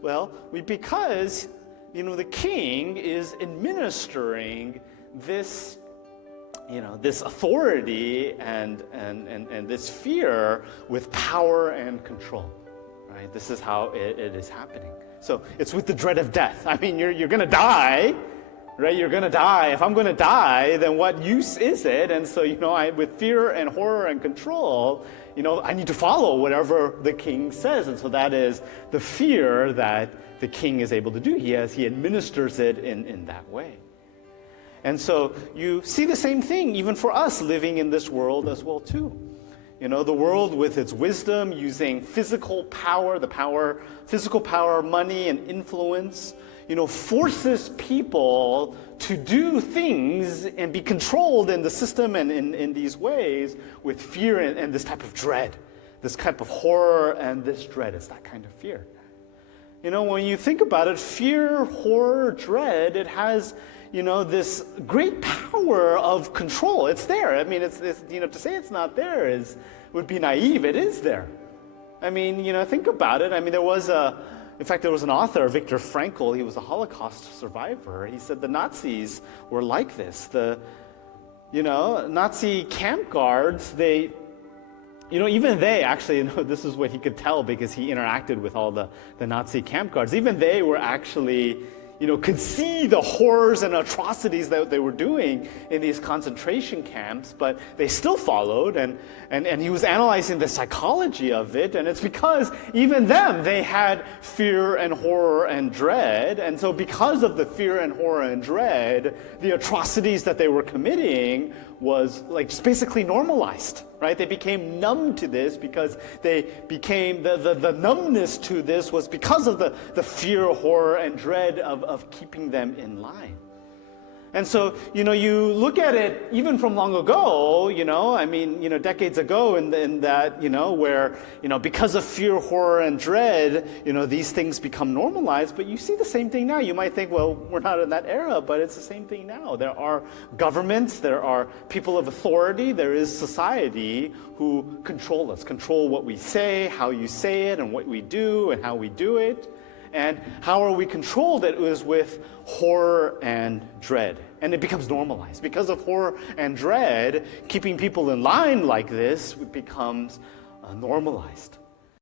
Well, because, the king is administering this, this authority and this fear with power and control, right? This is how it is happening. So it's with the dread of death. I mean, you're going to die, right? You're going to die. If I'm going to die, then what use is it? And so, with fear and horror and control, I need to follow whatever the king says. And so that is the fear that the king is able to do. He administers it in that way. And so you see the same thing even for us living in this world as well too. The world with its wisdom, using physical power, physical power, money, and influence, forces people to do things and be controlled in the system and in these ways with fear and this type of dread, this type of horror and this dread. It's that kind of fear. When you think about it, fear, horror, dread, it has this great power of control. It's there. I mean, it's to say it's not there would be naive. It is there. I mean, think about it. I mean, there was an author, Viktor Frankl. He was a Holocaust survivor. He said the Nazis were like this. The Nazi camp guards, even they actually, this is what he could tell because he interacted with all the Nazi camp guards. Even they were actually could see the horrors and atrocities that they were doing in these concentration camps, but they still followed, and he was analyzing the psychology of it, and it's because even them, they had fear and horror and dread, and so because of the fear and horror and dread, the atrocities that they were committing was just basically normalized, right? They became numb to this because they became, the numbness to this was because of the fear, horror, and dread of keeping them in line. And so, you look at it even from long ago, decades ago in that, where, because of fear, horror, and dread, these things become normalized, but you see the same thing now. You might think, well, we're not in that era, but it's the same thing now. There are governments, there are people of authority, there is society who control us, control what we say, how you say it, and what we do, and how we do it. And how are we controlled? It was with horror and dread. And it becomes normalized. Because of horror and dread, keeping people in line like this becomes normalized.